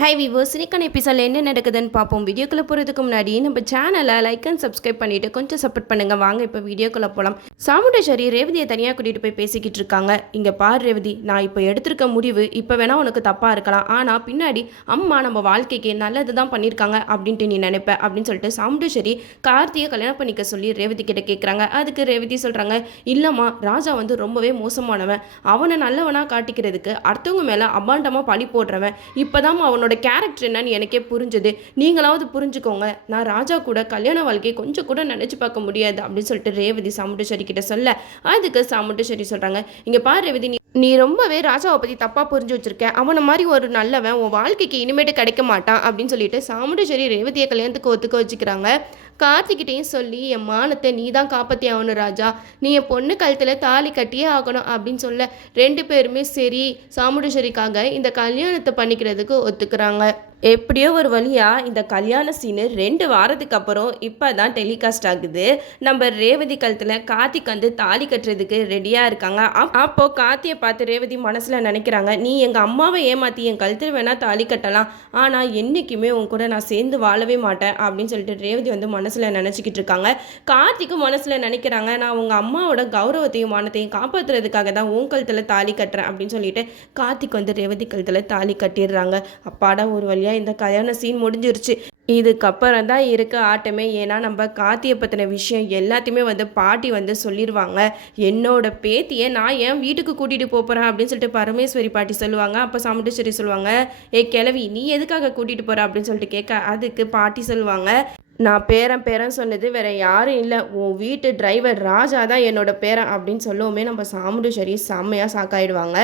High விவோஸ், இன்னைக்கான எபிசோடில் என்ன நடக்குதுன்னு பார்ப்போம். வீடியோக்குள்ளே போகிறதுக்கு முன்னாடி நம்ம சேனலை லைக் அண்ட் சப்ஸ்கிரைப் பண்ணிவிட்டு கொஞ்சம் சப்போர்ட் பண்ணுங்கள். வாங்க இப்போ வீடியோக்குள்ளே போகலாம். சாமுண்டேஸ்வரி ரேவதியை தனியாக கூட்டிகிட்டு போய் பேசிக்கிட்டு இருக்காங்க. இங்கே பார் ரேவதி, நான் இப்போ எடுத்திருக்க முடிவு இப்போ வேணால் உனக்கு தப்பாக இருக்கலாம், ஆனால் பின்னாடி அம்மா நம்ம வாழ்க்கைக்கு நல்லது தான் பண்ணியிருக்காங்க அப்படின்ட்டு நீ நினைப்ப அப்படின்னு சொல்லிட்டு சாமுண்டேஸ்வரி கார்த்தியை கல்யாணம் பண்ணிக்க சொல்லி ரேவதி கிட்ட கேட்குறாங்க. அதுக்கு ரேவதி சொல்கிறாங்க, இல்லைம்மா, ராஜா வந்து ரொம்பவே மோசமானவன், அவனை நல்லவனாக காட்டிக்கிறதுக்கு அடுத்தவங்க மேலே அபாண்டமாக பழி போடுறவன், இப்போதான் அவனோட கேரக்டர் என்னன்னு எனக்கே புரிஞ்சுது, நீங்களாவது புரிஞ்சுக்கோங்க, நான் ராஜா கூட கல்யாண வாழ்க்கையை கொஞ்சம் கூட நினச்சி பார்க்க முடியாது அப்படின்னு சொல்லிட்டு ரேவதி சாமுண்டேஸ்வரி கிட்ட சொல்ல, அதுக்கு சாமுண்டேஸ்வரி சொல்கிறாங்க, இங்கே பாரு ரேவதி, நீ ரொம்பவே ராஜாவை பற்றி தப்பாக புரிஞ்சு வச்சிருக்க, அவனை மாதிரி ஒரு நல்லவன் உன் வாழ்க்கைக்கு இனிமேட்டு கிடைக்க மாட்டான் அப்படின்னு சொல்லிட்டு சாமுண்டேஸ்வரி ரேவதியை கல்யாணத்துக்கு ஒத்துக்க வச்சுக்கிறாங்க. கார்த்திகிட்டையும் சொல்லி, என் மானத்தை நீ தான் காப்பாற்றி ஆகணும் ராஜா, நீ என் பொண்ணு கழுத்தில் தாலி கட்டியே ஆகணும் அப்படின்னு சொல்ல, ரெண்டு பேருமே சரி சாமுண்டேஸ்வரிக்காக இந்த கல்யாணத்தை பண்ணிக்கிறதுக்கு ஒத்துக்கிறாங்க. எப்படியோ ஒரு வழியாக இந்த கல்யாண சீனு 2 வாரத்துக்கு அப்புறம் இப்போ தான் டெலிகாஸ்ட் ஆகுது. நம்ம ரேவதி கழுத்தில் கார்த்திக் வந்து தாலி கட்டுறதுக்கு ரெடியாக இருக்காங்க. அப்போது கார்த்தியை பார்த்து ரேவதி மனசில் நினைக்கிறாங்க, நீ எங்கள் அம்மாவை ஏமாற்றி என் கழுத்தில் வேணால் தாலி கட்டலாம், ஆனால் என்றைக்குமே உன் கூட நான் சேர்ந்து வாழவே மாட்டேன் அப்படின்னு சொல்லிட்டு ரேவதி வந்து மனசில் நினச்சிக்கிட்டு இருக்காங்க. கார்த்திக்கும் மனசில் நினைக்கிறாங்க, நான் உங்கள் அம்மாவோட கௌரவத்தையும் மானத்தையும் காப்பாற்றுறதுக்காக தான் உன் கழுத்தில் தாலி கட்டுறேன் அப்படின்னு சொல்லிட்டு கார்த்திக் வந்து ரேவதி கழுத்தில் தாலி கட்டிடுறாங்க. அப்பாடா, ஒரு வழியாக இந்த கல்யாண சீன் முடிஞ்சிருச்சு. இதுக்கப்புறம் தான் இருக்க ஆட்டமே. ஏன்னா நம்ம கார்த்தியை பற்றின விஷயம் எல்லாத்தையுமே வந்து பாட்டி வந்து சொல்லிடுவாங்க. என்னோட பேத்தியை நான் ஏன் வீட்டுக்கு கூட்டிகிட்டு போகிறேன் அப்படின்னு சொல்லிட்டு பரமேஸ்வரி பாட்டி சொல்லுவாங்க. அப்போ சாமுண்டேஸ்வரி சொல்லுவாங்க, ஏ கிழவி, நீ எதுக்காக கூட்டிகிட்டு போகிற அப்படின்னு சொல்லிட்டு கேட்க, அதுக்கு பாட்டி சொல்லுவாங்க, நான் பேரன் சொன்னது வேற யாரும் இல்லை, உன் வீட்டு டிரைவர் ராஜா தான் என்னோட பேரன் அப்படின்னு சொல்லவுமே நம்ம சாமுண்டேஸ்வரி செம்மையாக சாக்காயிடுவாங்க.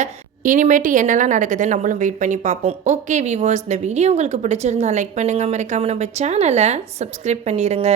இனிமேட்டு என்னெல்லாம் நடக்குதுன்னு நம்மளும் வெயிட் பண்ணி பார்ப்போம். ஓகே வியூவர்ஸ், இந்த வீடியோ உங்களுக்கு பிடிச்சிருந்தா லைக் பண்ணுங்கள், மறக்காமல் நம்ம சேனலை சப்ஸ்கிரைப் பண்ணிடுங்க.